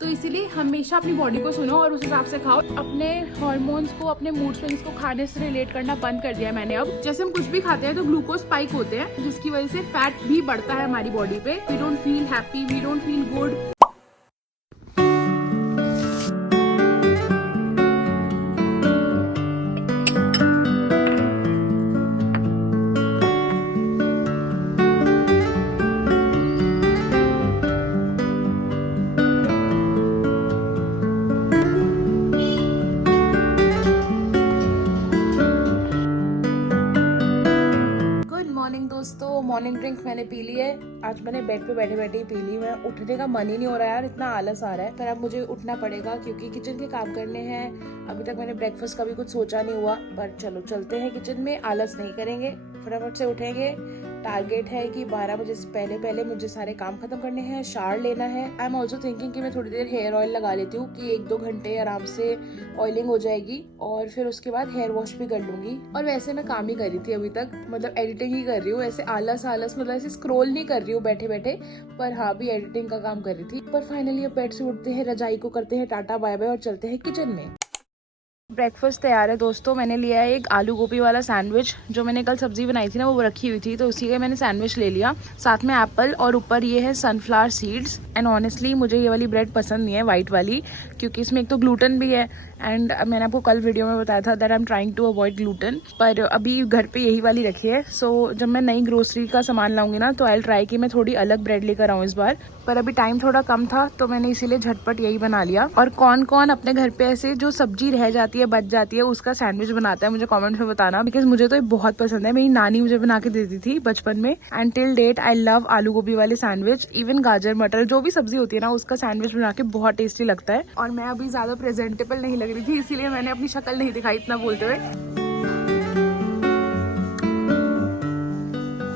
तो इसीलिए हमेशा अपनी बॉडी को सुनो और उस हिसाब से खाओ। अपने हार्मोन्स को, अपने मूड स्विंग्स को खाने से रिलेट करना बंद कर दिया है मैंने। अब जैसे हम कुछ भी खाते हैं तो ग्लूकोज स्पाइक होते हैं, जिसकी वजह से फैट भी बढ़ता है हमारी बॉडी पे। We don't feel happy, we don't feel good. दोस्तों मॉर्निंग ड्रिंक मैंने पी ली है। आज मैंने बेड पे बैठे बैठे ही पी ली। मैं उठने का मन ही नहीं हो रहा यार, इतना आलस आ रहा है। पर अब मुझे उठना पड़ेगा क्योंकि किचन के काम करने हैं। अभी तक मैंने ब्रेकफास्ट का भी कुछ सोचा नहीं हुआ, पर चलो चलते हैं किचन में। आलस नहीं करेंगे, फटाफट से उठेंगे। टारगेट है कि 12 बजे से पहले मुझे सारे काम खत्म करने हैं, शावर लेना है। आई एम ऑल्सो थिंकिंग कि मैं थोड़ी देर हेयर ऑयल लगा लेती हूँ कि 1-2 घंटे आराम से ऑयलिंग हो जाएगी और फिर उसके बाद हेयर वॉश भी कर लूंगी। और वैसे मैं काम ही कर रही थी अभी तक, मतलब एडिटिंग ही कर रही हूँ। ऐसे आलस मतलब ऐसे स्क्रॉल नहीं कर रही हूँ बैठे बैठे, पर हाँ भी एडिटिंग का काम कर रही थी। पर फाइनली अब बेड से उठते हैं, रजाई को करते हैं टाटा बाय बाय और चलते हैं किचन में। ब्रेकफास्ट तैयार है दोस्तों। मैंने लिया है एक आलू गोभी वाला सैंडविच। जो मैंने कल सब्जी बनाई थी ना, वो रखी हुई थी, तो उसी का मैंने सैंडविच ले लिया। साथ में एप्पल और ऊपर ये है सनफ्लावर सीड्स। एंड ऑनेस्टली मुझे ये वाली ब्रेड पसंद नहीं है, वाइट वाली, क्योंकि इसमें एक तो ग्लूटेन भी है। एंड मैंने आपको कल वीडियो में बताया था that I am trying to avoid gluten, पर अभी घर पे यही वाली रखी है। सो जब मैं नई ग्रोसरी का सामान लाऊंगी ना, तो आई ट्राई कि मैं थोड़ी अलग ब्रेड लेकर आऊँ इस बार। पर अभी टाइम थोड़ा कम था, तो मैंने इसीलिए झटपट यही बना लिया। और कौन कौन अपने घर पे ऐसे जो सब्जी रह जाती है, बच जाती है, उसका सैंडविच बनाता है, मुझे कमेंट्स में बताना, बिकॉज मुझे तो ये बहुत पसंद है। मेरी नानी मुझे बना के देती थी बचपन में। And till date I love aloo gobhi वाले सैंडविच। इवन गाजर मटर जो भी सब्जी होती है ना, उसका सैंडविच बना के बहुत टेस्टी लगता है। और मैं अभी ज्यादा प्रेजेंटेबल नहीं लग रही थी, इसीलिए मैंने अपनी शक्ल नहीं दिखाई इतना बोलते हुए।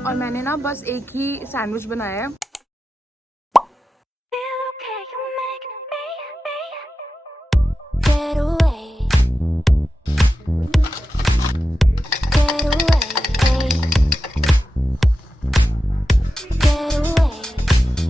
और मैंने ना बस एक ही सैंडविच बनाया है। Get away. Get away. Get away.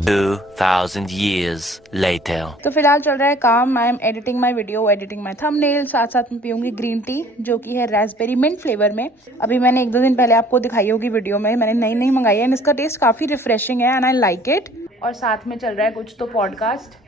2000 years later. तो फिलहाल चल रहा है काम। I am editing my video, editing my thumbnail, साथ साथ में पीऊंगी ग्रीन टी जो कि है रास्पबेरी मिंट फ्लेवर में। अभी मैंने 1-2 दिन पहले आपको दिखाई होगी वीडियो में, मैंने नई मंगाई है। एंड इसका टेस्ट काफी रिफ्रेशिंग है एंड आई लाइक इट। और साथ में चल रहा है कुछ तो podcast.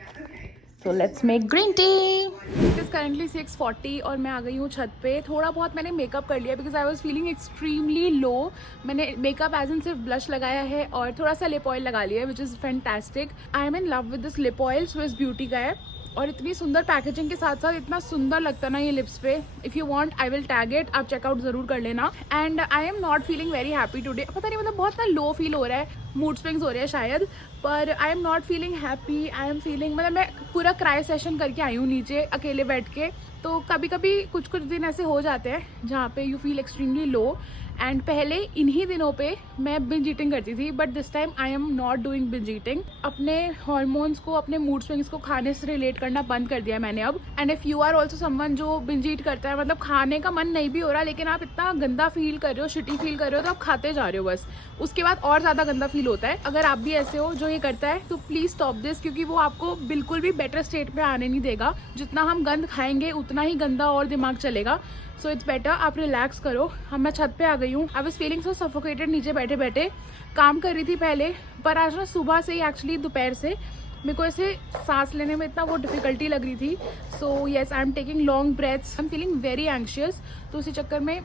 So let's make green tea. It is currently 6:40 और मैं आ गई हूँ छत पे। थोड़ा बहुत मैंने मेकअप कर लिया because I was feeling extremely low. मैंने मेकअप एज इन सिर्फ ब्लश लगाया है और थोड़ा सा लिप ऑयल लगा लिया है, which is fantastic. I am in love with this lip oil, Swiss beauty का है। और इतनी सुंदर पैकेजिंग के साथ साथ इतना सुंदर लगता है ना ये लिप्स पे। If you want I will tag it, आप चेकआउट ज़रूर कर लेना। And I am not feeling very happy today. पता नहीं, मतलब बहुत ना लो फील हो रहा है, मूड स्विंग्स हो रहे हैं शायद। पर आई am not feeling happy, I am feeling, मतलब मैं पूरा क्राई सेशन करके आई हूँ नीचे अकेले बैठ के। तो कभी कभी कुछ दिन ऐसे हो जाते हैं जहाँ पे you feel extremely low. And पहले इन्हीं दिनों पे मैं बिंज ईटिंग करती थी, but this time I am not doing binge eating. अपने हार्मोन्स को, अपने मूड स्विंग्स को खाने से रिलेट करना बंद कर दिया मैंने अब। And if you are also someone जो बिंज ईट करता है, मतलब खाने का मन नहीं भी हो रहा लेकिन आप इतना गंदा फील कर रहे हो, शिटी फील कर रहे हो, तो आप खाते जा रहे हो बस। उसके बाद और ज़्यादा गंदा फील होता है। अगर आप भी ऐसे हो जो ये करता है, तो प्लीज़ स्टॉप दिस, क्योंकि वो आपको बिल्कुल भी बेटर स्टेट पे आने नहीं देगा। जितना हम गंद खाएंगे उतना ही गंदा और दिमाग चलेगा। सो इट्स बेटर आप रिलैक्स करो। हम मैं छत पे आ गई हूँ। I was feeling so suffocated नीचे बैठे बैठे। काम कर रही थी पहले, पर आज ना सुबह से ही, एक्चुअली दोपहर से मेरे को ऐसे सांस लेने में इतना वो डिफिकल्टी लग रही थी। So yes, I am taking long breaths, I am feeling very anxious. तो उसी चक्कर में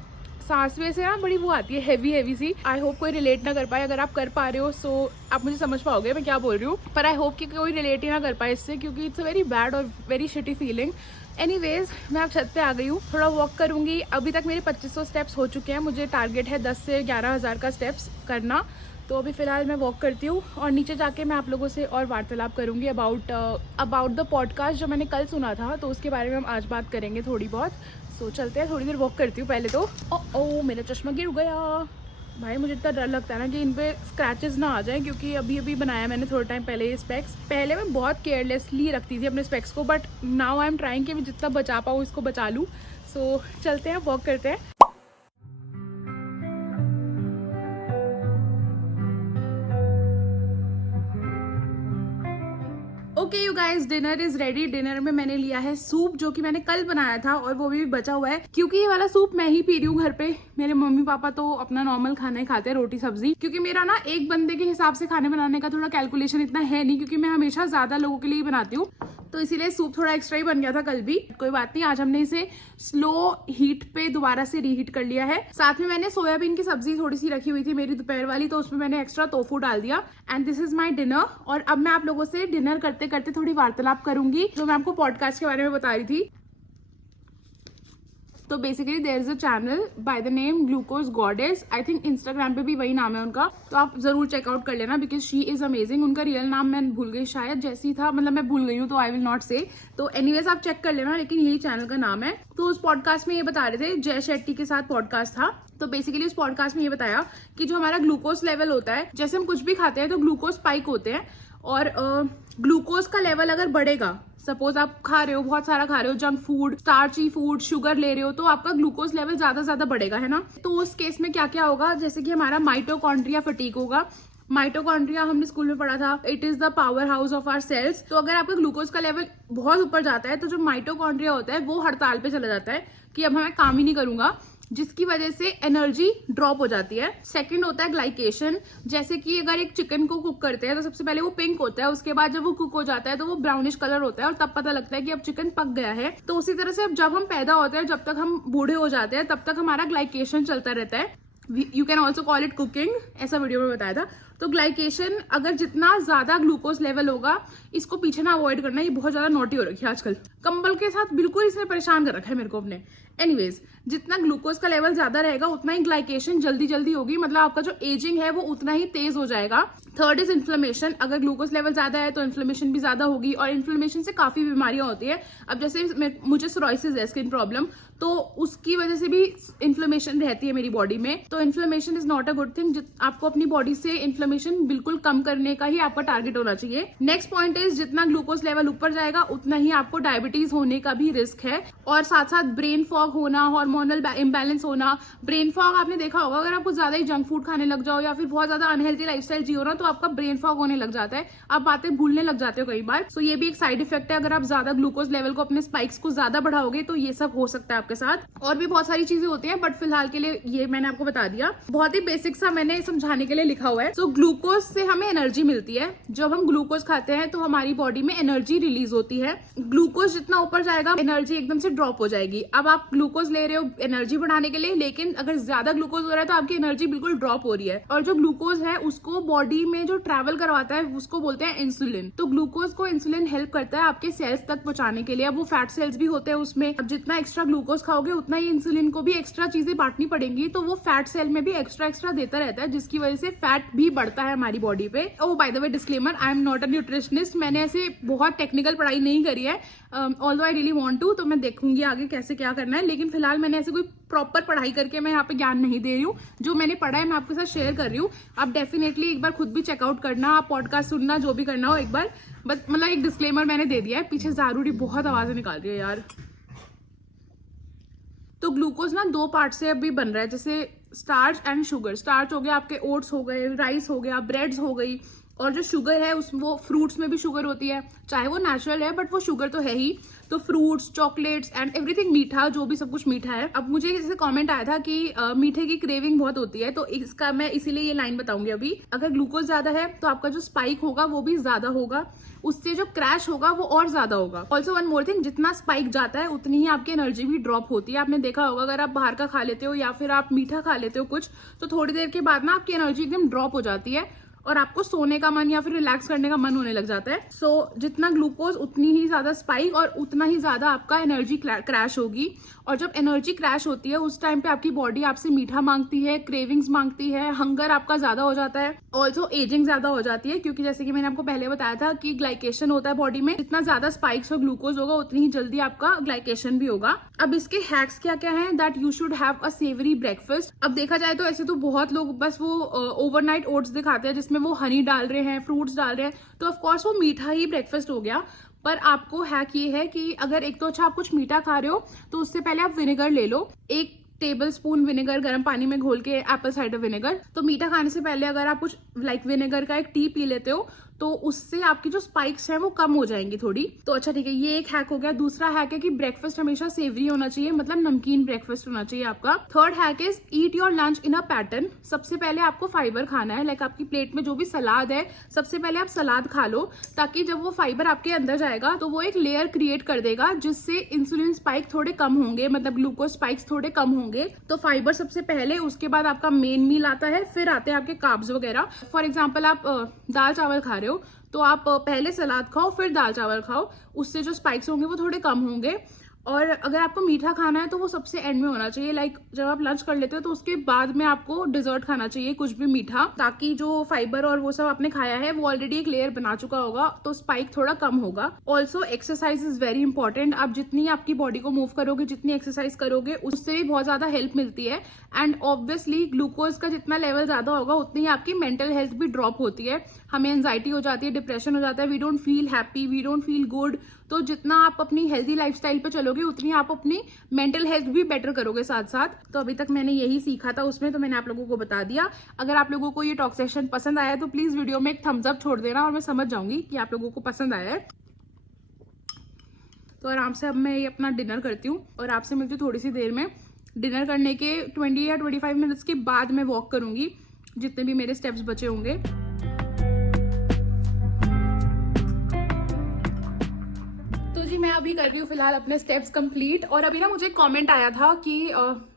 सांस में से ना बड़ी वो आती है, हैवी सी। आई होप कोई रिलेट ना कर पाए। अगर आप कर पा रहे हो सो आप मुझे समझ पाओगे मैं क्या बोल रही हूँ, पर आई होप कि कोई रिलेट ही ना कर पाए इससे, क्योंकि इट्स अ वेरी बैड और वेरी शिटी फीलिंग। एनीवेज, मैं अब छत पे आ गई हूँ, थोड़ा वॉक करूँगी। अभी तक मेरे 2500 स्टेप्स हो चुके हैं। मुझे टारगेट है 10 से 11 हज़ार का स्टेप्स करना। तो अभी फ़िलहाल मैं वॉक करती हूँ और नीचे जाके मैं आप लोगों से और वार्तालाप करूँगी अबाउट द पॉडकास्ट जो मैंने कल सुना था, तो उसके बारे में हम आज बात करेंगे थोड़ी बहुत। सो चलते हैं, थोड़ी देर वॉक करती हूँ पहले तो। ओ मेरा चश्मा गिर गया भाई। मुझे इतना डर लगता है ना कि इन पे स्क्रैचेस ना आ जाएं, क्योंकि अभी बनाया मैंने थोड़े टाइम पहले ये स्पेक्स। पहले मैं बहुत केयरलेसली रखती थी अपने स्पेक्स को, but now I am trying कि मैं जितना बचा पाऊँ इसको बचा लूँ। सो चलते हैं, वॉक करते हैं। Okay you guys, dinner is ready. Dinner में मैंने लिया है सूप, जो कि मैंने कल बनाया था और वो भी बचा हुआ है, क्योंकि ये वाला सूप मैं ही पी रही हूँ घर पे। मेरे मम्मी पापा तो अपना नॉर्मल खाना ही खाते हैं, रोटी सब्जी, क्योंकि मेरा ना एक बंदे के हिसाब से खाने बनाने का थोड़ा कैलकुलेशन इतना है नहीं, क्योंकि मैं हमेशा ज्यादा लोगों के लिए बनाती हूँ, तो इसीलिए सूप थोड़ा एक्स्ट्रा ही बन गया था कल भी। कोई बात नहीं, आज हमने इसे स्लो हीट पे दोबारा से रीहीट कर लिया है। साथ में मैंने सोयाबीन की सब्जी थोड़ी सी रखी हुई थी मेरी दोपहर वाली, तो उसमें मैंने एक्स्ट्रा टोफू डाल दिया। And this is my dinner. और अब मैं आप लोगों से डिनर करते करते थोड़ी वार्तालाप करूंगी, जो मैं आपको पॉडकास्ट के बारे में बता रही थी। तो basically there is a channel by the name glucose goddess. I think Instagram पे भी वही नाम है उनका, तो आप जरूर चेकआउट कर लेना, बिकॉज शी इज अमेजिंग। उनका रियल नाम मैं भूल गई शायद, जैसी था, मतलब मैं भूल गई हूँ, तो आई विल नॉट से। तो एनीवेज आप चेक कर लेना, लेकिन यही चैनल का नाम है। तो उस पॉडकास्ट में ये बता रहे थे, जय शेट्टी के साथ पॉडकास्ट था, तो बेसिकली उस पॉडकास्ट में ये बताया कि जो हमारा ग्लूकोज लेवल होता है, जैसे हम कुछ भी खाते हैं तो ग्लूकोज स्पाइक होते हैं, और ग्लूकोज का लेवल अगर बढ़ेगा, सपोज आप खा रहे हो, बहुत सारा खा रहे हो, junk food, starchy food, sugar ले रहे हो, तो आपका ग्लूकोज लेवल ज्यादा बढ़ेगा, है ना। तो उस केस में क्या क्या होगा, जैसे कि हमारा माइटोकॉन्ड्रिया फटीक होगा। माइटोकॉन्ड्रिया हमने स्कूल में पढ़ा था, it is the power house of our cells. तो अगर आपका ग्लूकोज का लेवल बहुत ऊपर जाता है, तो जो माइटोकॉन्ड्रिया होता है वो हड़ताल पे चला जाता है कि अब मैं काम ही नहीं करूंगा, जिसकी वजह से एनर्जी ड्रॉप हो जाती है। सेकंड होता है ग्लाइकेशन। जैसे कि अगर एक चिकन को कुक करते हैं तो सबसे पहले वो पिंक होता है, उसके बाद जब वो कुक हो जाता है तो वो ब्राउनिश कलर होता है, और तब पता लगता है कि अब चिकन पक गया है। तो उसी तरह से अब जब हम पैदा होते हैं, जब तक हम बूढ़े हो जाते हैं, तब तक हमारा ग्लाइकेशन चलता रहता है। You can also call it cooking, ऐसा वीडियो में बताया था। तो ग्लाइकेशन, अगर जितना ज्यादा ग्लूकोज लेवल होगा, इसको पीछे ना अवॉइड करना, ये बहुत ज्यादा नोटी हो रखी है आजकल, कंबल के साथ बिल्कुल इसने परेशान कर रखा है मेरे को अपने। एनीवेज, जितना ग्लूकोज का लेवल ज्यादा रहेगा उतना ही ग्लाइकेशन जल्दी होगी, मतलब आपका जो एजिंग है वो उतना ही तेज हो जाएगा। Third is inflammation. अगर ग्लूकोज लेवल ज्यादा है तो इन्फ्लेमेशन भी ज्यादा होगी, और इन्फ्लेमेशन से काफी बीमारियां होती है। अब जैसे मुझे सोराइसिस है, स्किन प्रॉब्लम, तो उसकी वजह से भी इन्फ्लेमेशन रहती है मेरी बॉडी में। तो inflammation is not a good thing. आपको अपनी बॉडी से इन्फ्लेमेशन बिल्कुल कम करने का ही आपका टारगेट होना चाहिए। नेक्स्ट पॉइंट इज, जितना ग्लूकोज लेवल ऊपर जाएगा उतना ही आपको डायबिटीज होने का भी रिस्क है, और साथ साथ ब्रेन फॉग होना, हार्मोनल इम्बैलेंस होना। ब्रेन फॉग आपने देखा होगा, अगर आप कुछ ज्यादा ही जंक फूड खाने लग जाओ या फिर बहुत ज्यादा अनहेल्थी लाइफस्टाइल जियो ना, तो आपका ब्रेन फॉग होने लग जाता है, आप बातें भूलने लग जाते हो कई बार। सो ये भी एक साइड इफेक्ट है, अगर आप ज्यादा ग्लूकोज लेवल को, अपने स्पाइक्स को ज्यादा बढ़ाओगे तो ये सब हो सकता है आपके साथ। और भी बहुत सारी चीजें होती हैं, बट फिलहाल के लिए ये मैंने आपको बता दिया, बहुत ही बेसिक सा मैंने समझाने के लिए लिखा हुआ है। सो ग्लूकोज से हमें एनर्जी मिलती है। जब हम ग्लूकोज खाते हैं तो हमारी बॉडी में एनर्जी रिलीज होती है। ग्लूकोज जितना ऊपर जाएगा, एनर्जी एकदम से ड्रॉप हो जाएगी। अब आप ग्लूकोज ले रहे हो एनर्जी बढ़ाने के लिए, लेकिन अगर ज्यादा ग्लूकोज हो रहा है तो आपकी एनर्जी बिल्कुल ड्रॉप हो रही है। और जो ग्लूकोज है उसको बॉडी में जो ट्रैवल करवाता है उसको बोलते हैं इंसुलिन। तो ग्लूकोज को इंसुलिन हेल्प करता है आपके सेल्स तक पहुंचाने के लिए। अब वो फैट सेल्स भी होते हैं उसमें। अब जितना एक्स्ट्रा ग्लूकोज खाओगे उतना ही इंसुलिन को भी एक्स्ट्रा चीजें बांटनी पड़ेंगी, तो वो फैट सेल में भी एक्स्ट्रा देता रहता है, जिसकी वजह से फैट भी बढ़ता है हमारी बॉडी पे। Oh by the way, disclaimer, I am not a nutritionist. मैंने ऐसे बहुत टेक्निकल पढ़ाई नहीं करी है, although I really want to, तो मैं देखूंगी आगे कैसे क्या करना है, लेकिन फिलहाल मैंने ऐसे कोई प्रॉपर पढ़ाई करके मैं यहाँ पे ज्ञान नहीं दे रही हूँ। जो मैंने पढ़ा है मैं आपके साथ शेयर कर रही हूँ। आप डेफिनेटली एक बार खुद भी चेकआउट करना, आप पॉडकास्ट सुनना, जो भी करना हो एक बार, बस मतलब एक डिस्क्लेमर मैंने दे दिया है। पीछे जरूरी बहुत आवाजें निकाल रही है यार। तो ग्लूकोज ना दो पार्ट से अभी बन रहा है, जैसे स्टार्च एंड शुगर। स्टार्च हो गया आपके ओट्स हो गए, राइस हो गया, ब्रेड्स हो गई, और जो शुगर है वो फ्रूट्स में भी शुगर होती है, चाहे वो नेचुरल है बट वो शुगर तो है ही। तो फ्रूट्स, चॉकलेट्स एंड एवरीथिंग मीठा, जो भी सब कुछ मीठा है। अब मुझे जैसे कमेंट आया था कि मीठे की क्रेविंग बहुत होती है, तो इसका मैं इसीलिए ये लाइन बताऊंगी अभी। अगर ग्लूकोज ज्यादा है तो आपका जो स्पाइक होगा वो भी ज्यादा होगा, उससे जो क्रैश होगा वो और ज्यादा होगा। ऑल्सो वन मोर थिंग, जितना स्पाइक जाता है उतनी ही आपकी एनर्जी भी ड्रॉप होती है। आपने देखा होगा, अगर आप बाहर का खा लेते हो या फिर आप मीठा खा लेते हो कुछ, तो थोड़ी देर के बाद ना आपकी एनर्जी एकदम ड्रॉप हो जाती है और आपको सोने का मन या फिर रिलैक्स करने का मन होने लग जाता है। सो जितना ग्लूकोज उतनी ही ज्यादा स्पाइक और उतना ही ज्यादा आपका एनर्जी क्रैश होगी। और जब एनर्जी क्रैश होती है उस टाइम पे आपकी बॉडी आपसे मीठा मांगती है, क्रेविंग्स मांगती है, हंगर आपका ज्यादा हो जाता है, ऑल्सो एजिंग ज्यादा हो जाती है, क्योंकि जैसे कि मैंने आपको पहले बताया था कि ग्लाइकेशन होता है बॉडी में। जितना ज्यादा स्पाइक्स और ग्लूकोज होगा उतनी ही जल्दी आपका ग्लाइकेशन भी होगा। अब इसके हैक्स क्या क्या है, that you should have a savoury breakfast. अब देखा जाए तो ऐसे तो बहुत लोग बस वो ओवरनाइट ओट्स दिखाते हैं जिसमें वो हनी डाल रहे हैं, फ्रूट्स डाल रहे हैं, तो ऑफकोर्स वो मीठा ही ब्रेकफास्ट हो गया। पर आपको हैक ये है कि अगर एक तो अच्छा आप कुछ मीठा खा रहे हो तो उससे पहले आप विनेगर ले लो, 1 टेबल स्पून विनेगर गर्म पानी में घोल के, एप्पल साइडर विनेगर। तो मीठा खाने से पहले अगर आप कुछ लाइक विनेगर का एक टी पी लेते हो तो उससे आपकी जो स्पाइक्स हैं वो कम हो जाएंगी थोड़ी। तो अच्छा ठीक है, ये एक हैक हो गया। दूसरा हैक है कि ब्रेकफास्ट हमेशा सेवरी होना चाहिए, मतलब नमकीन ब्रेकफास्ट होना चाहिए आपका। Third hack is eat your lunch in a pattern. सबसे पहले आपको फाइबर खाना है, लाइक आपकी प्लेट में जो भी सलाद है सबसे पहले आप सलाद खा लो, ताकि जब वो फाइबर आपके अंदर जाएगा तो वो एक लेयर क्रिएट कर देगा जिससे इंसुलिन स्पाइक थोड़े कम होंगे, मतलब ग्लूकोज स्पाइक्स थोड़े कम होंगे। तो फाइबर सबसे पहले, उसके बाद आपका मेन मील आता है, फिर आते हैं आपके कार्ब्स वगैरह। फॉर एग्जाम्पल आप दाल चावल खा रहे हो तो आप पहले सलाद खाओ फिर दाल चावल खाओ, उससे जो स्पाइक्स होंगे वो थोड़े कम होंगे। और अगर आपको मीठा खाना है तो वो सबसे एंड में होना चाहिए, लाइक जब आप लंच कर लेते हो तो उसके बाद में आपको डिजर्ट खाना चाहिए, कुछ भी मीठा, ताकि जो फाइबर और वो सब आपने खाया है वो ऑलरेडी एक लेयर बना चुका होगा, तो स्पाइक थोड़ा कम होगा। Also exercise is very important. आप जितनी आपकी बॉडी को मूव करोगे, जितनी एक्सरसाइज करोगे, उससे भी बहुत ज्यादा हेल्प मिलती है। एंड ऑब्वियसली ग्लूकोज का जितना लेवल ज्यादा होगा उतनी आपकी मेंटल हेल्थ भी ड्रॉप होती है, हमें एंजाइटी हो जाती है, डिप्रेशन हो जाता है, we don't feel happy, we don't feel good. तो जितना आप अपनी हेल्दी लाइफस्टाइल पे चलोगे उतनी आप अपनी मेंटल हेल्थ भी बेटर करोगे साथ साथ। तो अभी तक मैंने यही सीखा था उसमें, तो मैंने आप लोगों को बता दिया। अगर आप लोगों को ये टॉक सेशन पसंद आया तो प्लीज वीडियो में एक थम्स अप छोड़ देना और मैं समझ जाऊंगी कि आप लोगों को पसंद आया है। तो आराम से अब मैं ये अपना डिनर करती हूँ और आपसे मिलती हूँ थोड़ी सी देर में। डिनर करने के 20 या 25 मिनट्स के बाद मैं वॉक करूंगी, जितने भी मेरे स्टेप्स बचे होंगे। तो जी मैं अभी कर रही हूँ फिलहाल अपने स्टेप्स कंप्लीट। और अभी ना मुझे कमेंट आया था कि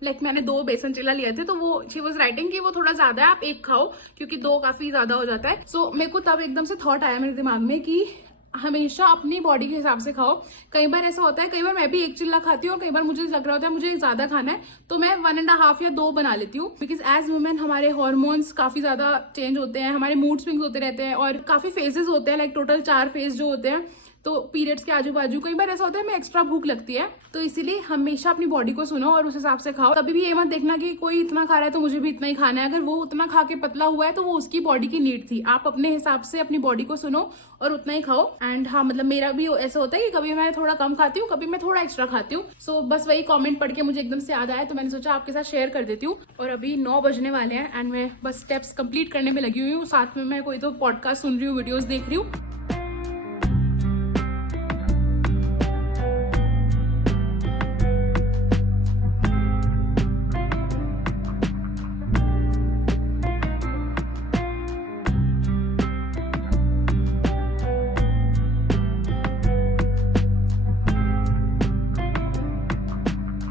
लाइक मैंने 2 बेसन चिल्ला लिए थे, तो वो शी वाज राइटिंग कि वो थोड़ा ज्यादा है, आप 1 खाओ, क्योंकि 2 काफी ज्यादा हो जाता है। सो मेरे को तब एकदम से थॉट आया मेरे दिमाग में कि हमेशा अपनी बॉडी के हिसाब से खाओ। कई बार ऐसा होता है, कई बार मैं भी 1 चिल्ला खाती हूँ और कई बार मुझे लग रहा होता है मुझे ज्यादा खाना है तो मैं 1.5 या 2 बना लेती हूँ। बिकॉज एज वुमेन हमारे हार्मोन्स काफी ज्यादा चेंज होते हैं, हमारे मूड स्विंग्स होते रहते हैं और काफी फेजेस होते हैं, लाइक टोटल 4 फेज जो होते हैं। तो पीरियड्स के आजू बाजू कई बार ऐसा होता है हमें एक्स्ट्रा भूख लगती है, तो इसीलिए हमेशा अपनी बॉडी को सुनो और उस हिसाब से खाओ। कभी भी ये मत देखना कि कोई इतना खा रहा है तो मुझे भी इतना ही खाना है। अगर वो उतना खा के पतला हुआ है तो वो उसकी बॉडी की नीड थी। आप अपने हिसाब से अपनी बॉडी को सुनो और उतना ही खाओ। एंड हाँ, मतलब मेरा भी ऐसा होता है कि कभी मैं थोड़ा कम खाती हूँ, कभी मैं थोड़ा एक्स्ट्रा खाती हूँ। सो बस वही कॉमेंट पढ़ के मुझे एकदम से याद आया, तो मैंने सोचा आपके साथ शेयर कर देती हूँ। और अभी 9 बजने वाले हैं एंड मैं बस स्टेप्स कंप्लीट करने में लगी हुई हूँ, साथ में मैं कोई तो पॉडकास्ट सुन रही हूँ, वीडियोज देख रही हूँ।